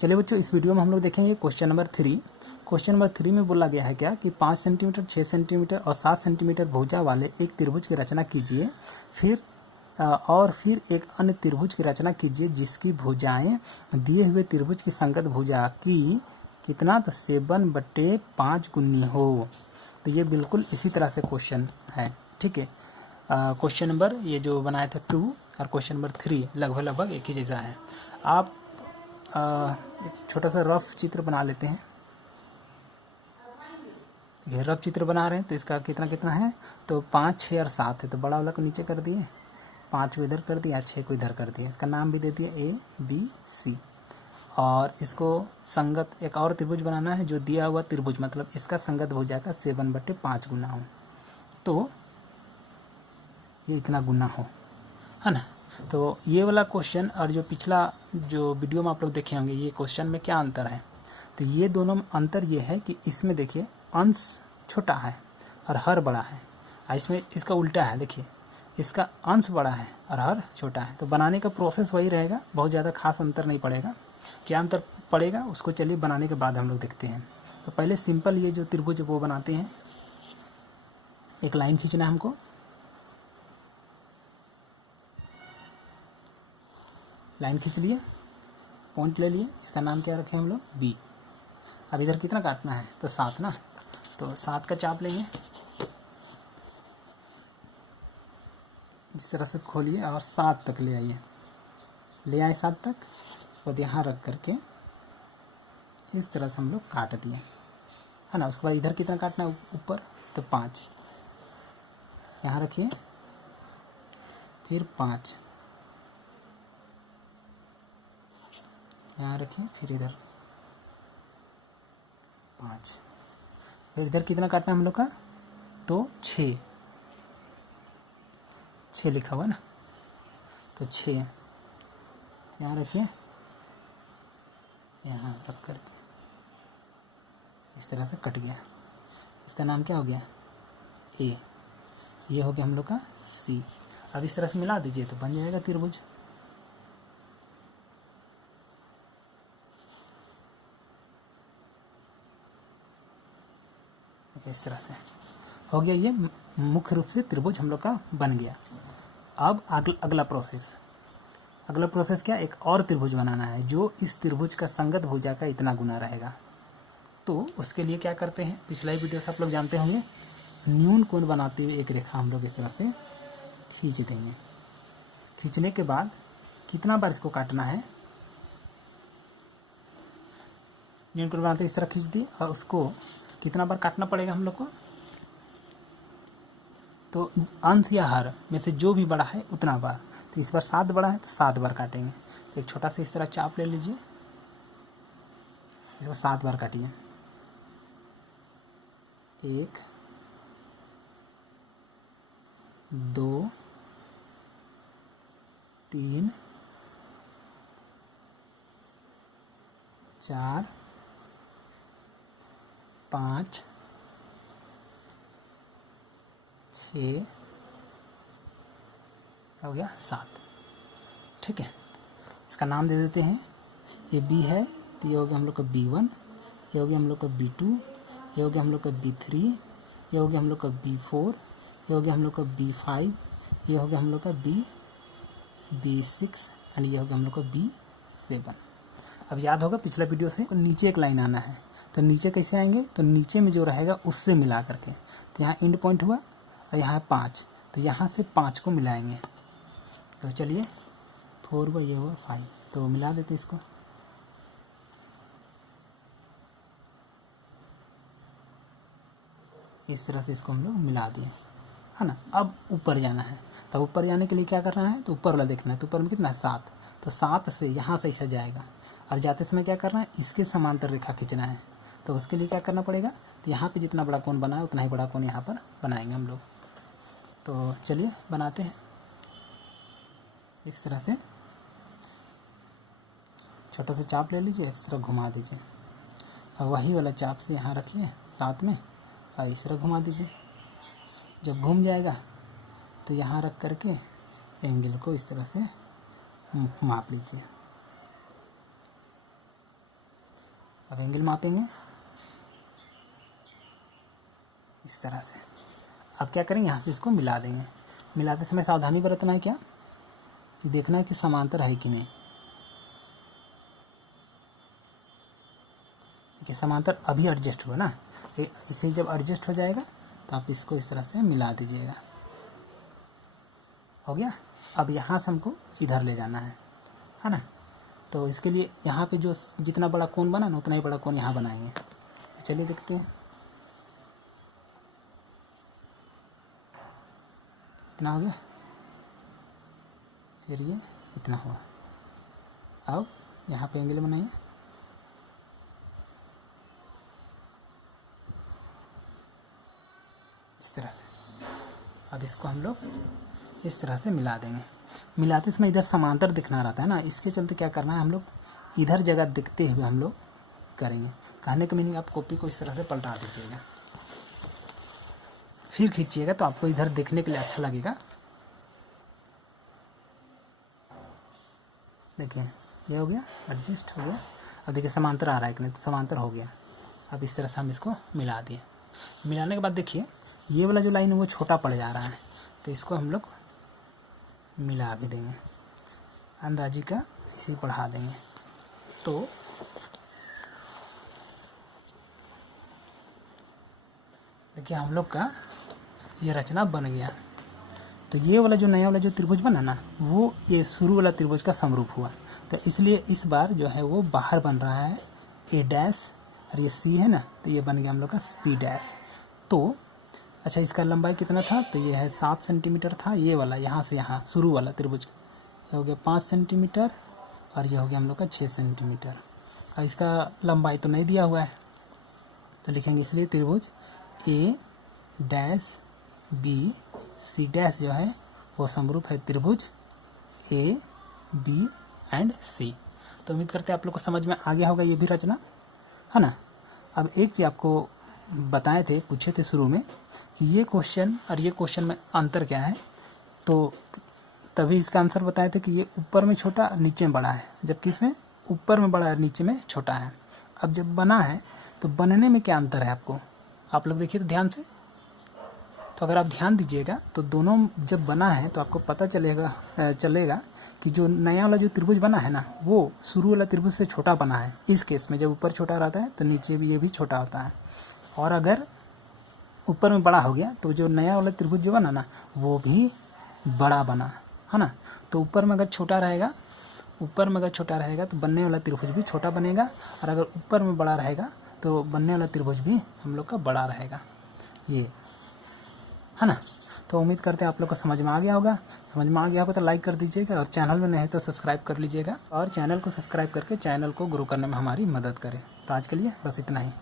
चलिए बच्चों, इस वीडियो में हम लोग देखेंगे क्वेश्चन नंबर 3। क्वेश्चन नंबर 3 में बोला गया है क्या कि 5 सेंटीमीटर, 6 सेंटीमीटर और 7 सेंटीमीटर भुजा वाले एक त्रिभुज की रचना कीजिए। फिर एक अन्य त्रिभुज की रचना कीजिए जिसकी भुजाएं दिए हुए त्रिभुज की संगत भुजा की कितना, तो 7/5 गुनी हो। तो ये बिल्कुल इसी तरह से क्वेश्चन है। ठीक है, क्वेश्चन नंबर ये जो बनाया था 2 और क्वेश्चन नंबर 3 लगभग एक ही जैसा है। आप एक छोटा सा रफ चित्र बना लेते हैं। ये रफ चित्र बना रहे हैं तो इसका कितना कितना है, तो 5, 6 और 7 है। तो बड़ा वाला को नीचे कर दिए, 5 को इधर कर दिया, 6 को इधर कर दिया। इसका नाम भी दे दिया ABC। और इसको संगत एक और त्रिभुज बनाना है जो दिया हुआ त्रिभुज, मतलब इसका संगत भुजा का 7/5 गुना हो, तो ये इतना गुना हो, है ना। तो ये वाला क्वेश्चन और जो पिछला जो वीडियो में आप लोग देखे होंगे, ये क्वेश्चन में क्या अंतर है, तो ये दोनों में अंतर ये है कि इसमें देखिए अंश छोटा है और हर बड़ा है, और इसमें इसका उल्टा है। देखिए इसका अंश बड़ा है और हर छोटा है। तो बनाने का प्रोसेस वही रहेगा, बहुत ज़्यादा खास अंतर नहीं पड़ेगा। क्या अंतर पड़ेगा उसको चलिए बनाने के बाद हम लोग देखते हैं। तो पहले सिंपल ये जो त्रिभुज वो बनाते हैं। एक लाइन खींचना है हमको, लाइन खींच लिए, पॉइंट ले लिए, इसका नाम क्या रखें हम लोग, B। अब इधर कितना काटना है, तो 7 ना। तो 7 का चाप लेंगे, इस तरह से खोलिए और 7 तक ले आइए, ले आए 7 तक, और यहाँ रख करके इस तरह से हम लोग काट दिए, है ना। उसके बाद इधर कितना काटना है ऊपर, तो 5 यहाँ रखिए, फिर 5 यहाँ रखिए, फिर इधर 5, फिर इधर कितना काटना है हम लोग का, तो 6 लिखा हुआ ना, तो 6 यहाँ रखिए, यहाँ रख करके इस तरह से कट गया। इसका नाम क्या हो गया, A। ये हो गया हम लोग का C। अब इस तरह से मिला दीजिए तो बन जाएगा त्रिभुज। इस तरह से हो गया, ये मुख्य रूप से त्रिभुज हम लोग का बन गया। अब अगला प्रोसेस क्या, एक और त्रिभुज बनाना है जो इस त्रिभुज का संगत भुजा का इतना गुना रहेगा। तो उसके लिए क्या करते हैं, पिछला ही वीडियो से आप लोग जानते होंगे, न्यून कोण बनाते हुए एक रेखा हम लोग इस तरह से खींच देंगे। खींचने के बाद कितना बार इसको काटना है, न्यून कोण बनाते इस तरह खींच दिए, और उसको कितना बार काटना पड़ेगा हम लोग को, तो अंश या हर में से जो भी बड़ा है उतना बार। तो इस बार 7 बड़ा है तो 7 बार काटेंगे। तो एक छोटा सा इस तरह चाप ले लीजिए, इसको 7 बार काटिए, 1 2 3 4 5 6 हो गया 7। ठीक है, इसका नाम दे देते हैं, ये B है तो ये हो गया हम लोग का B1, ये हो गया हम लोग का B2, ये हो गया हम लोग का B3, ये हो गया हम लोग का B4, ये हो गया हम लोग का B5, ये हो गया हम लोग का B6 एंड ये हो गया हम लोग का B7। अब याद होगा पिछला वीडियो से, नीचे एक लाइन आना है। तो नीचे कैसे आएंगे, तो नीचे में जो रहेगा उससे मिला करके, तो यहाँ एंड पॉइंट हुआ और यहाँ 5, तो यहाँ से 5 को मिलाएंगे। तो चलिए 4 हुआ, ये हुआ 5, तो मिला देते इसको। इस तरह से इसको हम लोग मिला दिए, है ना। अब ऊपर जाना है, तो ऊपर जाने के लिए क्या करना है, तो ऊपर वाला देखना है। तो ऊपर में कितना है, 7, तो 7 से यहाँ से ऐसा जाएगा, और जाते समय क्या करना है, इसके समांतर रेखा खींचना है। तो उसके लिए क्या करना पड़ेगा, तो यहाँ पे जितना बड़ा कोण बना है उतना ही बड़ा कोण यहाँ पर बनाएंगे हम लोग। तो चलिए बनाते हैं। इस तरह से छोटा सा चाप ले लीजिए, इस तरह घुमा दीजिए, और वही वाला चाप से यहाँ रखिए साथ में, और इस तरह घुमा दीजिए। जब घूम जाएगा तो यहाँ रख करके एंगल को इस तरह से माप लीजिए। अब एंगल मापेंगे इस तरह से। अब क्या करेंगे, यहाँ से इसको मिला देंगे। मिलाते समय सावधानी बरतना है क्या, कि देखना है कि समांतर है कि नहीं। देखिए समांतर अभी एडजस्ट हुआ ना, इसे जब एडजस्ट हो जाएगा तो आप इसको इस तरह से मिला दीजिएगा। हो गया। अब यहाँ से हमको इधर ले जाना है ना। तो इसके लिए यहाँ पे जो जितना बड़ा कोण बना ना उतना ही बड़ा कोण यहाँ बनाएंगे। तो चलिए देखते हैं। इतना हो गया, फिर ये इतना हुआ। अब यहाँ पे एंगल बनाइए। इस तरह से। अब इसको हम लोग इस तरह से मिला देंगे। मिलाते समय इधर समांतर दिखना रहता है ना, इसके चलते क्या करना है, हम लोग इधर जगह दिखते हुए हम लोग करेंगे। कहने का मीनिंग, आप कॉपी को इस तरह से पलटा दीजिएगा, फिर खींचिएगा तो आपको इधर देखने के लिए अच्छा लगेगा। देखिए ये हो गया, एडजस्ट हो गया। अब देखिए समांतर आ रहा है कि नहीं, तो समांतर हो गया। अब इस तरह से हम इसको मिला दिए। मिलाने के बाद देखिए ये वाला जो लाइन है वो छोटा पड़ जा रहा है, तो इसको हम लोग मिला भी देंगे। अंदाजी का इसे बढ़ा देंगे। तो देखिए हम लोग का ये रचना बन गया। तो ये वाला जो नया वाला जो त्रिभुज बना ना, वो ये शुरू वाला त्रिभुज का समरूप हुआ। तो इसलिए इस बार जो है वो बाहर बन रहा है ए डैश, और ये सी है ना, तो ये बन गया हम लोग का सी डैश। तो अच्छा, इसका लंबाई कितना था, तो ये है 7 सेंटीमीटर था। ये वाला यहाँ से यहाँ शुरू वाला त्रिभुज हो गया 5 सेंटीमीटर, और ये हो गया हम लोग का 6 सेंटीमीटर। और इसका लंबाई तो नहीं दिया हुआ है, तो लिखेंगे इसलिए त्रिभुज ए डैश बी सी डैश जो है वो समरूप है त्रिभुज ए बी एंड सी। तो उम्मीद करते हैं आप लोग को समझ में आ गया होगा ये भी रचना, है ना। अब एक चीज़ आपको बताए थे, पूछे थे शुरू में कि ये क्वेश्चन और ये क्वेश्चन में अंतर क्या है, तो तभी इसका आंसर बताए थे कि ये ऊपर में छोटा नीचे में बड़ा है, जबकि इसमें ऊपर में बड़ा है नीचे में छोटा है। अब जब बना है तो बनने में क्या अंतर है आपको, आप लोग देखिए तो ध्यान से। तो अगर आप ध्यान दीजिएगा तो दोनों जब बना है तो आपको पता चलेगा कि जो नया वाला जो त्रिभुज बना है ना, वो शुरू वाला त्रिभुज से छोटा बना है। इस केस में जब ऊपर छोटा रहता है तो नीचे भी ये भी छोटा होता है। और अगर ऊपर में बड़ा हो गया तो जो नया वाला त्रिभुज जो बना ना वो भी बड़ा बना, है ना। तो ऊपर में अगर छोटा रहेगा तो बनने वाला त्रिभुज भी छोटा बनेगा, और अगर ऊपर में बड़ा रहेगा तो बनने वाला त्रिभुज भी हम लोग का बड़ा रहेगा, ये है ना। तो उम्मीद करते हैं आप लोग को समझ में आ गया होगा। समझ में आ गया होगा तो लाइक कर दीजिएगा, और चैनल में नहीं तो सब्सक्राइब कर लीजिएगा, और चैनल को सब्सक्राइब करके चैनल को ग्रो करने में हमारी मदद करें। तो आज के लिए बस इतना ही।